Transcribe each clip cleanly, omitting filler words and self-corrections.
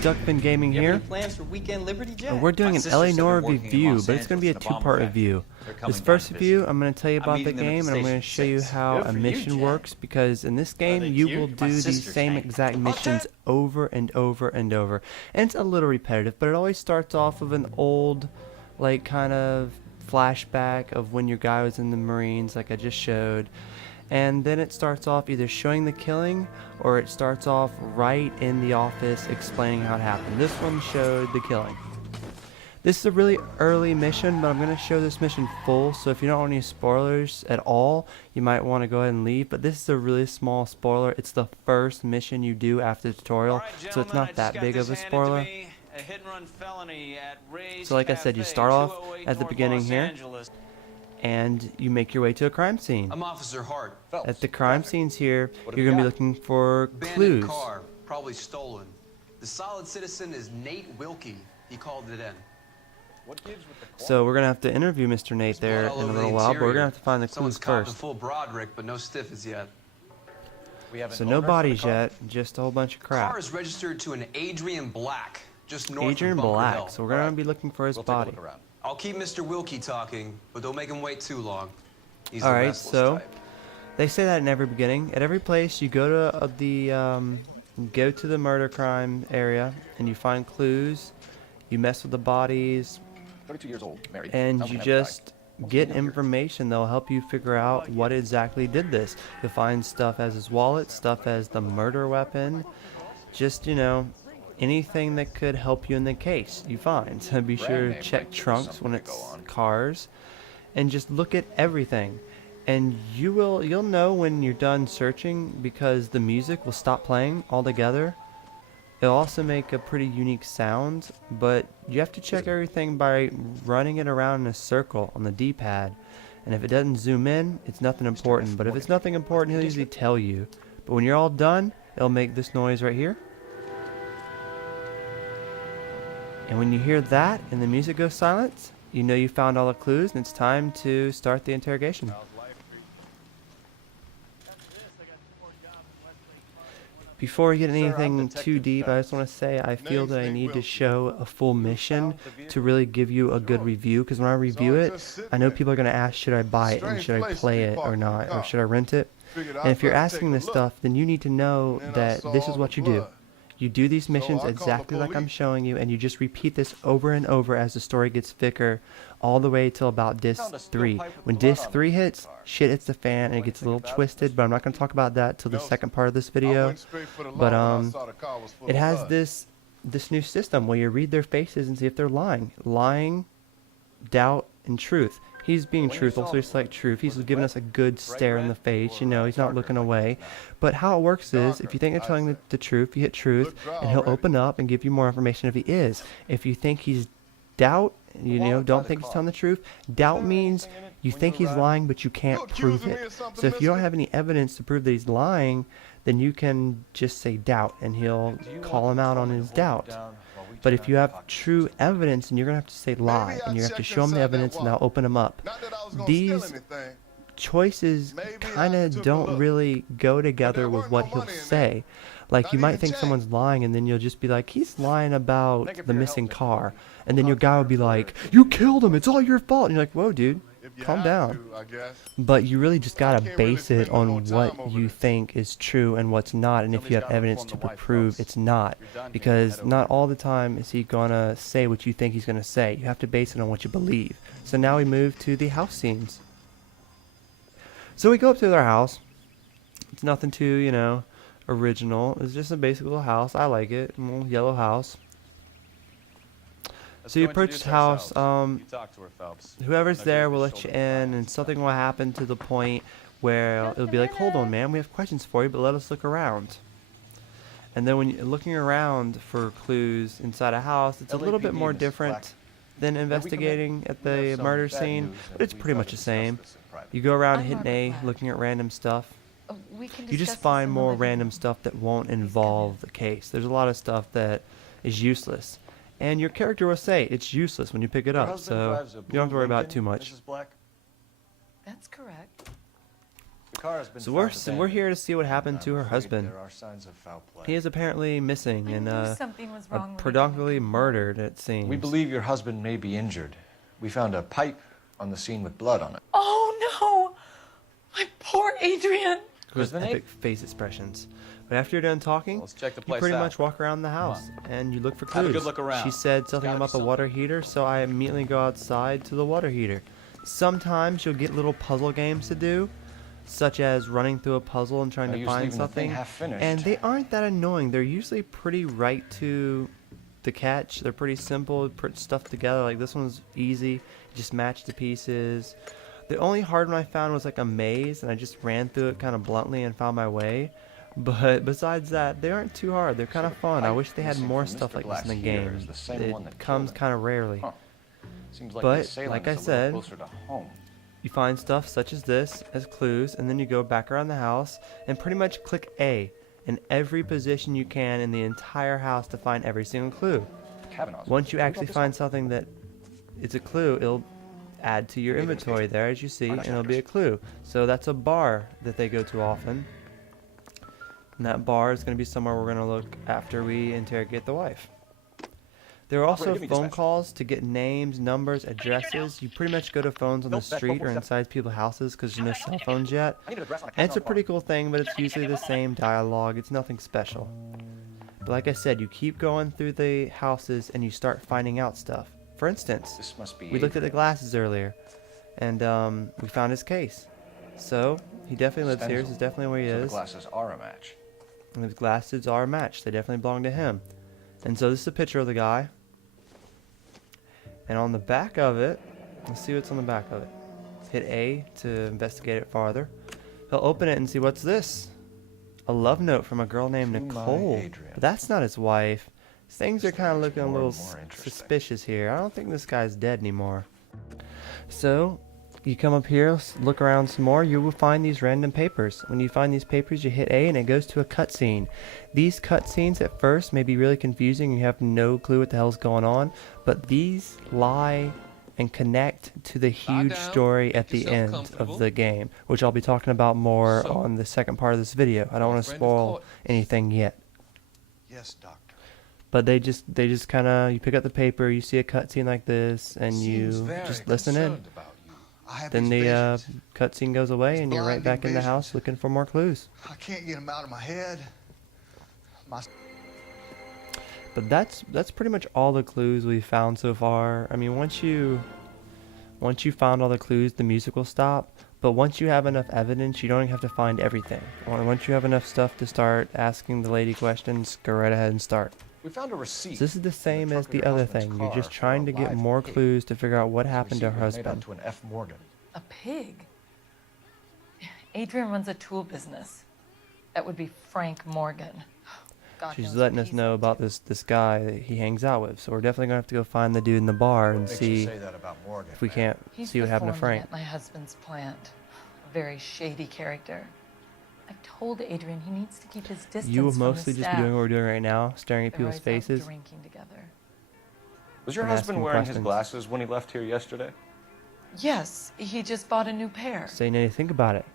Duckman Gaming here. We're doing an L.A. Noire review, but it's going to be a two-part review. This first review, I'm going to tell you about the game, and I'm going to show you how a mission works, because in this game, you will do these same exact missions over and over and over. And it's a little repetitive, but it always starts off with an old, like, kind of flashback of when your guy was in the Marines, like I just showed. And then it starts off either showing the killing, or it starts off right in the office explaining how it happened. This one showed the killing. This is a really early mission, but I'm going to show this mission full, so if you don't want any spoilers at all, you might want to go ahead and leave. But this is a really small spoiler. It's the first mission you do after the tutorial, so it's not that big of a spoiler. So like I said, you start off at the beginning here, and you make your way to a crime scene. I'm Officer Hart. At the crime scenes here, you're going to be looking for clues. Car, probably stolen. The solid citizen is Nate Wilkie. He called it in. So we're going to have to interview Mr. Nate there in a little while, but we're going to have to find the clues first. Full Broderick, but no stiffers yet. So no bodies yet, just a whole bunch of crap. Car is registered to an Adrian Black, just north Adrian of Bunker Black, Hill. so we're going to be looking for his body. I'll keep Mr. Wilkie talking, but don't make him wait too long. He's Alright, so they say that in every beginning. At every place you go to go to the murder crime area and you find clues, you mess with the bodies, 32 years old, married, and you just get information that'll help you figure out what exactly did this. You'll find stuff as his wallet, stuff as the murder weapon, just, you know, anything that could help you in the case you find. So be sure to check trunks when it's cars, and just look at everything. And you'll know when you're done searching, because the music will stop playing altogether. It'll also make a pretty unique sound, but you have to check everything by running it around in a circle on the D-pad. And if it doesn't zoom in, it's nothing important. But if it's nothing important, he'll usually tell you. But when you're all done, it'll make this noise right here. And when you hear that and the music goes silent, you know you found all the clues and it's time to start the interrogation. Before we get anything too deep, I just want to say I feel that I need to show a full mission to really give you a good review, because when I review it, I know people are going to ask, should I buy it and should I play it or not, or should I rent it? And if you're asking this stuff, then you need to know that this is what you do. You do these missions exactly like I'm showing you, and you just repeat this over and over as the story gets thicker, all the way till about disc 3. When disc 3 hits, shit hits the fan and it gets a little twisted, but I'm not going to talk about that till the second part of this video. But it has this new system where you read their faces and see if they're lying. Lying, doubt, and truth. He's being truthful, so he's like truth. He's giving us a good stare in the face, you know, he's not looking away. But how it works is, if you think they're telling the truth, you hit truth, and he'll open up and give you more information if he is. If you think he's doubt, you know, don't think he's telling the truth, doubt means you think he's lying, but you can't prove it. So if you don't have any evidence to prove that he's lying, then you can just say doubt, and he'll call him out on his doubt. But if you have true evidence, then you're going to have to say lie, and you have to show them the evidence, and they'll open them up. These choices kind of don't really go together with what he'll say. Like, you might think someone's lying, and then you'll just be like, he's lying about the missing car. And then your guy will be like, you killed him, it's all your fault. And you're like, whoa, dude, calm down. But you really just got to base it on what you think is true and what's not, and if you have evidence to prove it's not. Because not all the time is he going to say what you think he's going to say. You have to base it on what you believe. So now we move to the house scenes. So we go up to their house. It's nothing too, you know, original. It's just a basic little house. I like it. A little yellow house. So you approach the house, whoever's there will let you in, and something will happen to the point where it'll be like, hold on, man, we have questions for you, but let us look around. And then when you're looking around for clues inside a house, it's a little bit more different than investigating at the murder scene, but it's pretty much the same. You go around hitting A, looking at random stuff. You just find more random stuff that won't involve the case. There's a lot of stuff that is useless. And your character will say it's useless when you pick it up, so you don't have to worry about it too much. That's correct. So we're here to see what happened to her husband. He is apparently missing and something was wrong when he predominantly didn't come murdered, it seems. We believe your husband may be injured. We found a pipe on the scene with blood on it. Oh no! My poor Adrian! With epic face expressions. But after you're done talking, Let's check the you place pretty out. much walk around the house and you look for Have a clues. good look around. She said something Gotta be about the something. water heater, so I immediately go outside to the water heater. Sometimes you'll get little puzzle games to do, such as running through a puzzle and trying No to use find leaving the thing something. half-finished. And they aren't that annoying. They're usually pretty right to the catch. They're pretty simple, put stuff together. Like this one's easy. You just match the pieces. The only hard one I found was like a maze, and I just ran through it kind of bluntly and found my way. But besides that, they aren't too hard. They're kind of fun. I wish they had missing more from stuff Mr. like this in the Glass here game. is the same one that It killed comes him. kind of rarely. Huh. Seems like But, the assailant like is I a little said, closer to home. You find stuff such as this as clues, and then you go back around the house and pretty much click A in every position you can in the entire house to find every single clue. Kavanaugh's. Once you What about actually this find one? something that is a clue, it'll add to your inventory there, as you see, and it'll be a clue. So that's a bar that they go to often. And that bar is going to be somewhere we're going to look after we interrogate the wife. There are also give me phone dispatch. calls to get names, numbers, addresses. You pretty much go to phones on the Nope, that's street or 447. inside people's houses because there's no cell phones yet. I need an address on a And it's a Kavanaugh pretty bar. cool thing, but it's usually the same dialogue. It's nothing special. But like I said, you keep going through the houses and you start finding out stuff. For instance, This must be we looked at the Adrian. glasses earlier, and we found his case. So he definitely lives here. This is definitely where he So the is. glasses are a match. And his glasses are a match. They definitely belong to him. And so this is a picture of the guy. And on the back of it, let's see what's on the back of it. Hit A to investigate it farther. He'll open it and see what's this. A love note from a girl named To my Nicole. Adrian. But that's not his wife. Things are kind of looking a more little and more interesting. suspicious here. I don't think this guy's dead anymore. So, you come up here, look around some more, you will find these random papers. When you find these papers, you hit A and it goes to a cutscene. These cutscenes at first may be really confusing and you have no clue what the hell's going on, but these lie and connect to the huge down, story make at the yourself end comfortable. of the game, which I'll be talking about more So, on the second part of this video. I don't want to friend of spoil court. anything yet. Yes, doctor. But they just kind of, you pick up the paper, you see a cutscene like this, and you Seems very just listen in. concerned about you. I have Then these the visions. cutscene goes away, and you're right back in the blinding house visions. looking for more clues. I can't get them out of my head. My But that's pretty much all the clues we've found so far. I mean, once you found all the clues, the music will stop. But once you have enough evidence, you don't even have to find everything. Once you have enough stuff to start asking the lady questions, go right ahead and start. We found a receipt. So this is the same trunk as of the your other husband's thing. You're car just for trying a to get live more pig. clues to figure out what This happened to her receipt was made out husband. to an F. Morgan. A pig? Adrian runs a tool business. That would be Frank Morgan. God She's knows letting what us he's know up about to. this guy that he hangs out with. So we're definitely gonna have to go find the dude in the bar and Makes you see say that about Morgan. if we man. can't He's see what the happened to foreman Frank. at my husband's plant. A very shady character. I've told Adrian he needs to keep his distance You will from the mostly just be staff. doing what we're doing right now, staring at They're people's always out faces. drinking together. Was your and husband asking wearing his questions. glasses when he left here yesterday? Yes, he just bought a new pair. Saying, "Hey, think about it.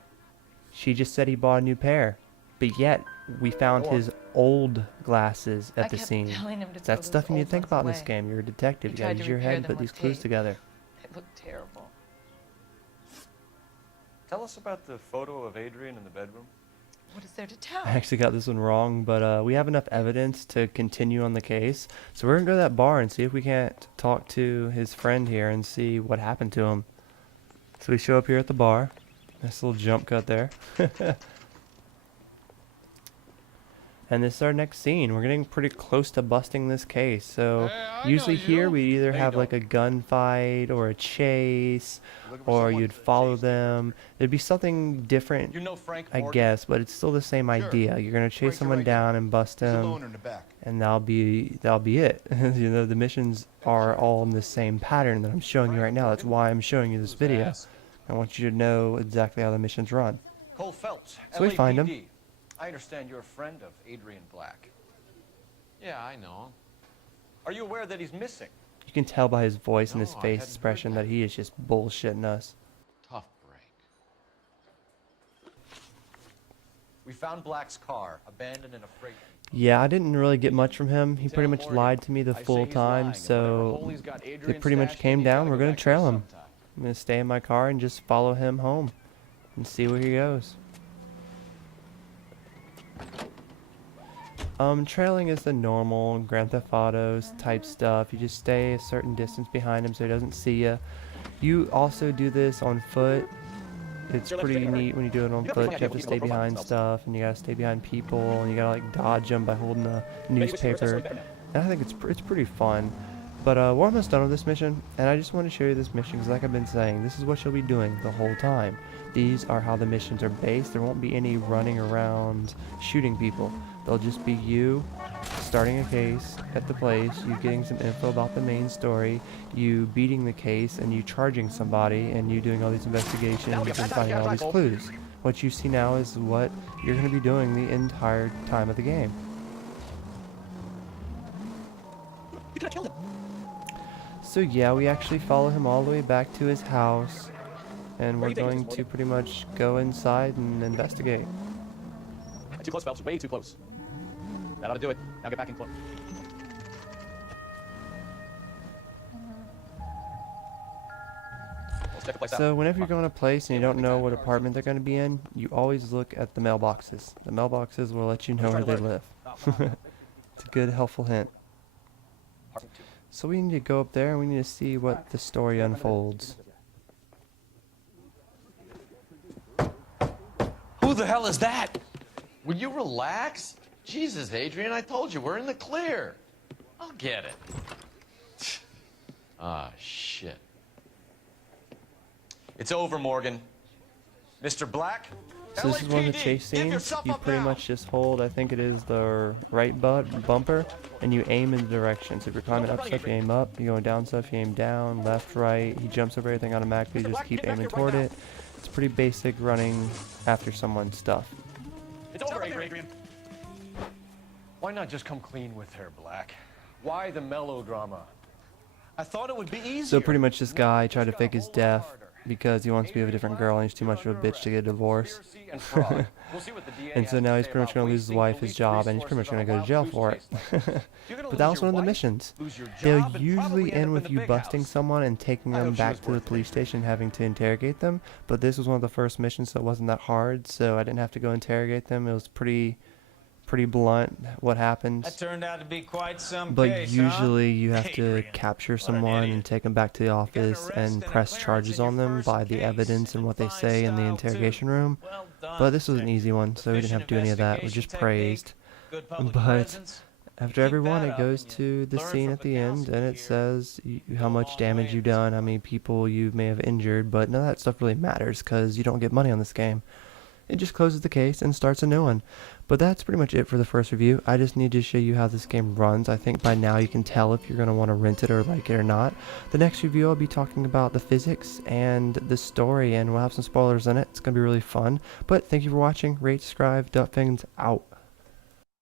She just said he bought a new pair, but yet we found Go on. his old glasses at I the kept scene. telling him to throw That's those stuff you need old to think ones about in this away. game. You're a detective. He You gotta tried to use your repair head and them put these with clues tape. together." It looked terrible. Tell us about the photo of Adrian in the bedroom. What is there to tell? I actually got this one wrong, but we have enough evidence to continue on the case. So we're gonna go to that bar and see if we can't talk to his friend here and see what happened to him. So we show up here at the bar. Nice little jump cut there. And this is our next scene. We're getting pretty close to busting this case. So Hey, I usually know here you. we either No, you have like a gunfight or a chase, or you'd follow them. There'd be something different, You know Frank I Morgan? guess, but it's still the same idea. You're gonna chase Frank's someone right down and bust He's them, alone in the back. and that'll be it. You know, the missions are all in the same pattern that I'm showing you right now. That's why I'm showing you this video. I want you to know exactly how the missions run. Cole Phelps. So we find him. LAPD. I understand you're a friend of Adrian Black. Yeah, I know him. Are you aware that he's missing? You can tell by his voice and his No, I face hadn't heard expression that that. he is just bullshitting us. Tough break. We found Black's car, abandoned in a freight. Yeah, I didn't really get much from him. He pretty much lied to me the full time, so it pretty much came down. We're going to trail him. I'm going to stay in my car and just follow him home and see where he goes. Trailing is the normal Grand Theft Autos type stuff. You just stay a certain distance behind him so he doesn't see you. You also do this on foot. It's pretty neat when you do it on foot. You have to stay behind stuff, and you gotta stay behind people, and you gotta like dodge them by holding a newspaper. And I think it's pretty fun. But we're almost done with this mission, and I just want to show you this mission because, like I've been saying, this is what you'll be doing the whole time. These are how the missions are based. There won't be any running around shooting people. They'll just be you starting a case at the place, you getting some info about the main story, you beating the case, and you charging somebody, and you doing all these investigations and finding all these clues. What you see now is what you're going to be doing the entire time of the game. So yeah, we actually follow him all the way back to his house, and we're going to pretty much go inside and investigate. Too close, Phelps. Way too close. That ought to do it. Now get back in close. Let's check the place out. So whenever you're going to a place and you don't know what apartment they're going to be in, you always look at the mailboxes. The mailboxes will let you know where they live. It's a good, helpful hint. So we need to go up there and we need to see what the story unfolds. Who the hell is that? Will you relax? Jesus, Adrian, I told you, we're in the clear. I'll get it. Ah, shit. It's over, Morgan. Mr. Black? So this is one of the chase scenes. You pretty much just hold, I think it is the right bumper, and you aim in the direction. So if you're climbing up stuff, you aim up. You're going down stuff, you aim down, left, right. He jumps over everything automatically, you just keep aiming toward it. It's pretty basic running after someone's stuff. It's over, Adrian. Why not just come clean with her, Black? Why the melodrama? I thought it would be easier. So pretty much this guy tried to fake his death because he wants to be with a different girl and he's too much of a bitch to get a divorce. And so now he's pretty much going to lose his wife, his job, and he's pretty much going to go to jail for it. But that was one of the missions. They'll usually end with you busting someone and taking them back to the police station and having to interrogate them. But this was one of the first missions, so it wasn't that hard, so I didn't have to go interrogate them. It was pretty blunt what happened. That turned out to be quite some But case, usually you have to Adrian, capture what an someone idiot. and take them back to the office and press charges on them by the evidence and what they say in the interrogation room. Well done, But this was an easy one, so we didn't Efficient have to do any of that. We're just praised. good public But presence. after Keep everyone, that it up goes and to the learn scene from at the end, Picasso and it here. says how Go a much long damage way you've in this done, how many people you may have injured, but none of that stuff really matters because you don't get money on this game. It just closes the case and starts a new one. But that's pretty much it for the first review. I just need to show you how this game runs. I think by now you can tell if you're going to want to rent it or like it or not. The next review I'll be talking about the physics and the story, and we'll have some spoilers in it. It's going to be really fun. But thank you for watching. Rate, subscribe, Duckfins out.